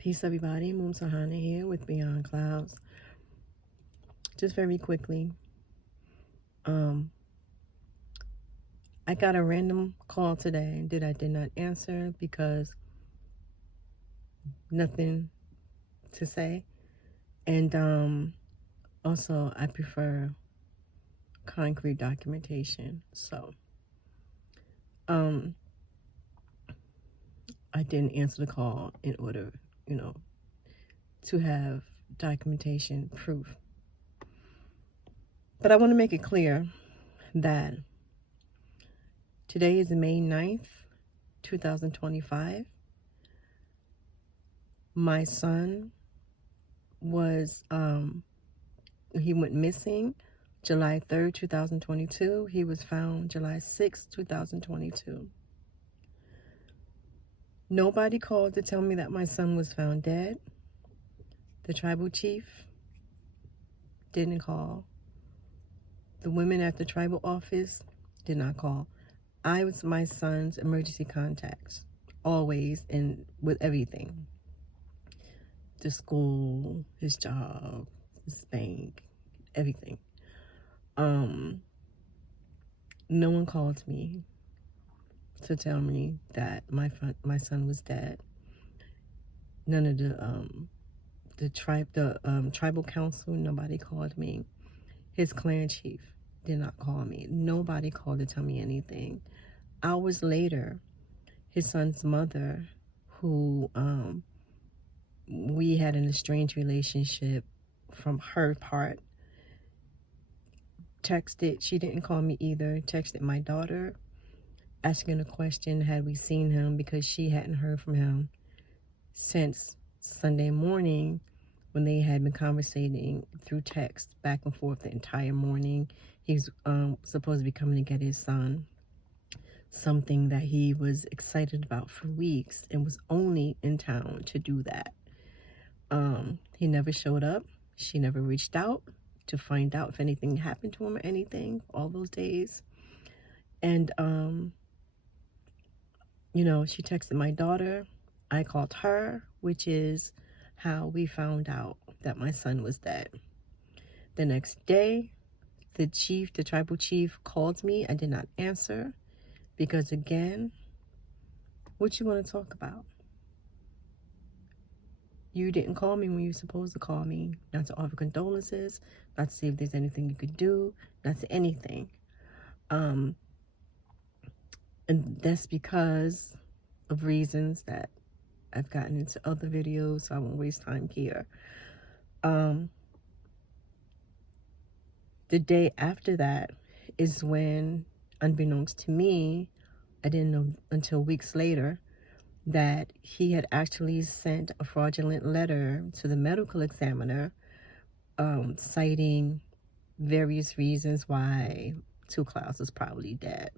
Peace, everybody. Moon Sahana here with Beyond Clouds. Just very quickly, I got a random call today that I did not answer because nothing to say. And also, I prefer concrete documentation. So, I didn't answer the call in order, to have documentation proof. But I want to make it clear that today is May 9th, 2025. My son was, he went missing July 3rd, 2022. He was found July 6th, 2022. Nobody called to tell me that my son was found dead. The tribal chief didn't call. The women at the tribal office did not call. I was my son's emergency contact, always, and with everything. The school, his job, his bank, everything. No one called me to tell me that my son was dead. None of the tribal council, nobody called me. His clan chief did not call me. Nobody called to tell me anything. Hours later, his son's mother, who we had an estranged relationship from her part, texted, she didn't call me either, texted my daughter asking a question, had we seen him, because she hadn't heard from him since Sunday morning when they had been conversating through text back and forth the entire morning. He's supposed to be coming to get his son, something that he was excited about for weeks and was only in town to do that. He never showed up. She never reached out to find out if anything happened to him or anything all those days. And, she texted my daughter. I called her, which is how we found out that my son was dead. The next day, the tribal chief called me. I did not answer because, again, what you want to talk about? You didn't call me when you were supposed to call me, not to offer condolences, not to see if there's anything you could do, not to anything. And that's because of reasons that I've gotten into other videos, so I won't waste time here. The day after that is when, unbeknownst to me, I didn't know until weeks later, that he had actually sent a fraudulent letter to the medical examiner, citing various reasons why Two Clouds was probably dead.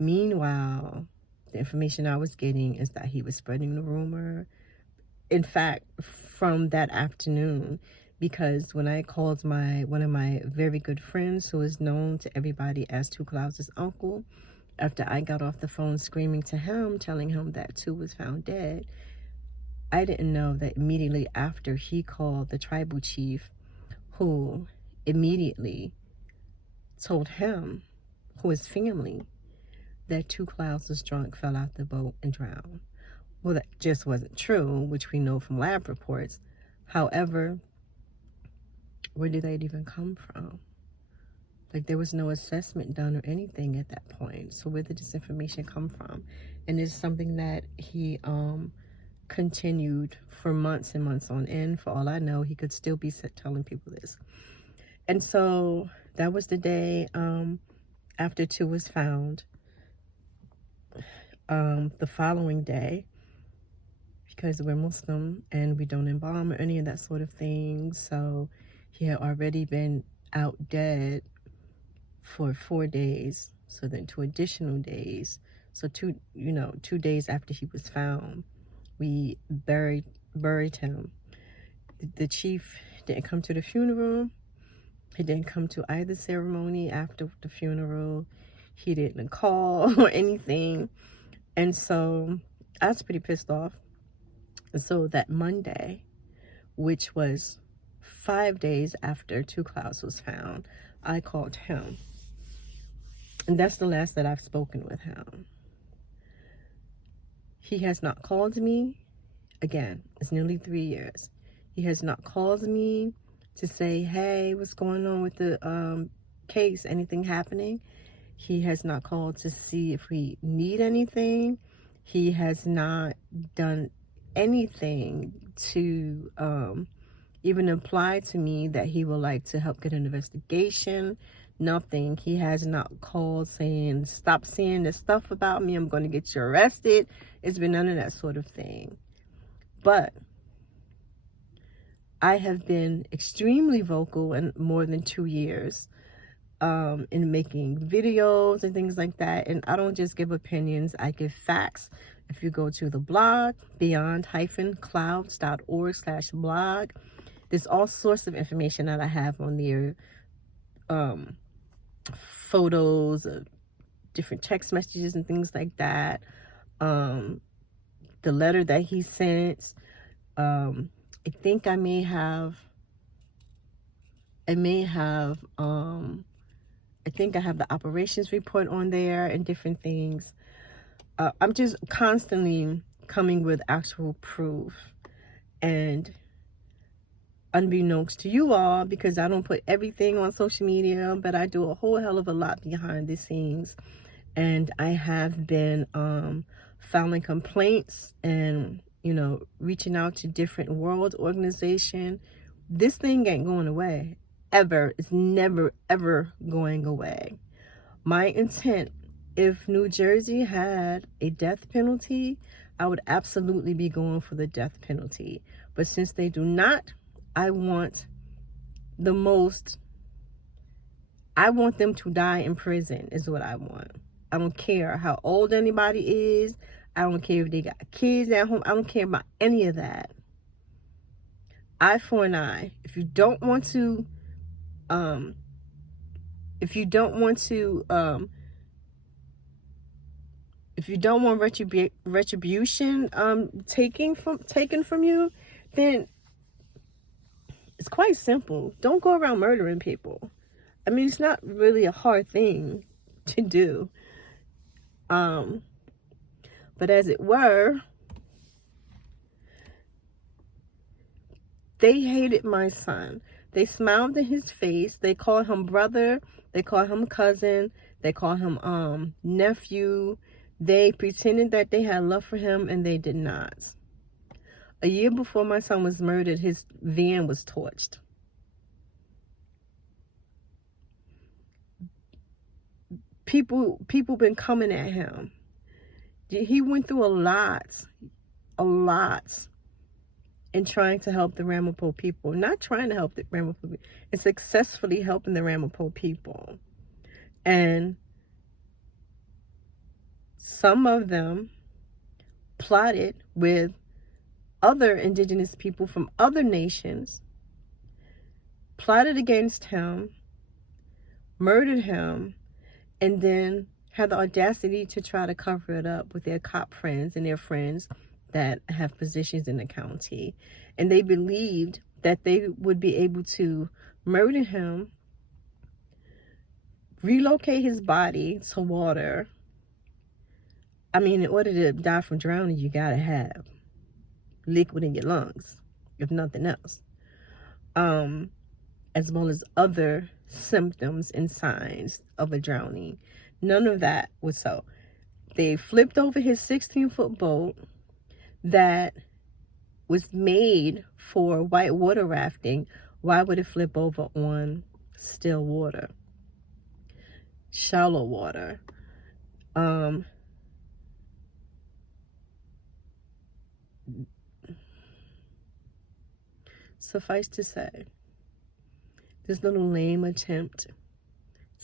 Meanwhile, the information I was getting is that he was spreading the rumor. In fact, from that afternoon, because when I called one of my very good friends who is known to everybody as Two Clouds' uncle, after I got off the phone screaming to him, telling him that Two was found dead, I didn't know that immediately after he called the tribal chief, who immediately told him, who is family, that Two Clouds was drunk, fell out the boat, and drowned. Well, that just wasn't true, which we know from lab reports. However, where did that even come from? Like, there was no assessment done or anything at that point. So where did this information come from? And it's something that he continued for months and months on end. For all I know, he could still be telling people this. And so that was the day after Two was found. The following day, because we're Muslim and we don't embalm or any of that sort of thing, so he had already been out dead for 4 days. So then 2 additional days. So 2 days after he was found, we buried him. The chief didn't come to the funeral. He didn't come to either ceremony after the funeral. He didn't call or anything. And so I was pretty pissed off. And so that Monday, which was 5 days after Two Clouds was found, I called him. And that's the last that I've spoken with him. He has not called me. Again, it's nearly 3 years. He has not called me to say, hey, what's going on with the case? Anything happening? He has not called to see if we need anything. He has not done anything to even imply to me that he would like to help get an investigation. Nothing. He has not called saying, stop saying this stuff about me, I'm going to get you arrested. It's been none of that sort of thing. But I have been extremely vocal in more than 2 years in making videos and things like that. And I don't just give opinions, I give facts. If you go to the blog, beyond-clouds.org/blog, there's all sorts of information that I have on there. Photos of different text messages and things like that. The letter that he sent. I think I may have I think I have the operations report on there and different things. I'm just constantly coming with actual proof. And unbeknownst to you all, because I don't put everything on social media, but I do a whole hell of a lot behind the scenes. And I have been filing complaints and, reaching out to different world organizations. This thing ain't going away. Ever. It's never, ever going away. My intent, if New Jersey had a death penalty, I would absolutely be going for the death penalty. But since they do not, I want them to die in prison is what I want. I don't care how old anybody is. I don't care if they got kids at home. I don't care about any of that. Eye for an eye. If you don't want retribution taken from you, then it's quite simple. Don't go around murdering people. I mean, it's not really a hard thing to do. But as it were, they hated my son. They smiled in his face. They called him brother. They called him cousin. They called him nephew. They pretended that they had love for him, and they did not. A year before my son was murdered, his van was torched. People been coming at him. He went through a lot in trying to help the Ramapo people. Not trying to help the Ramapo people, and successfully helping the Ramapo people. And some of them plotted with other indigenous people from other nations, plotted against him, murdered him, and then had the audacity to try to cover it up with their cop friends and their friends that have positions in the county. And they believed that they would be able to murder him, relocate his body to water. I mean, in order to die from drowning, you gotta have liquid in your lungs, if nothing else. As well as other symptoms and signs of a drowning. None of that was so. They flipped over his 16-foot boat that was made for white water rafting. Why would it flip over on still water? Shallow water. Suffice to say, this little lame attempt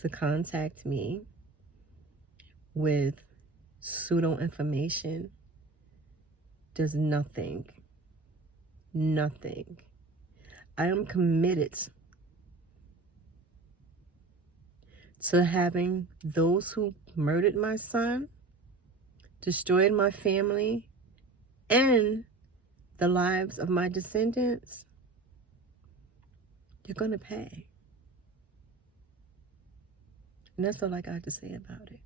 to contact me with pseudo information does nothing. I am committed to having those who murdered my son, destroyed my family, and the lives of my descendants, you're going to pay. And that's all I got to say about it.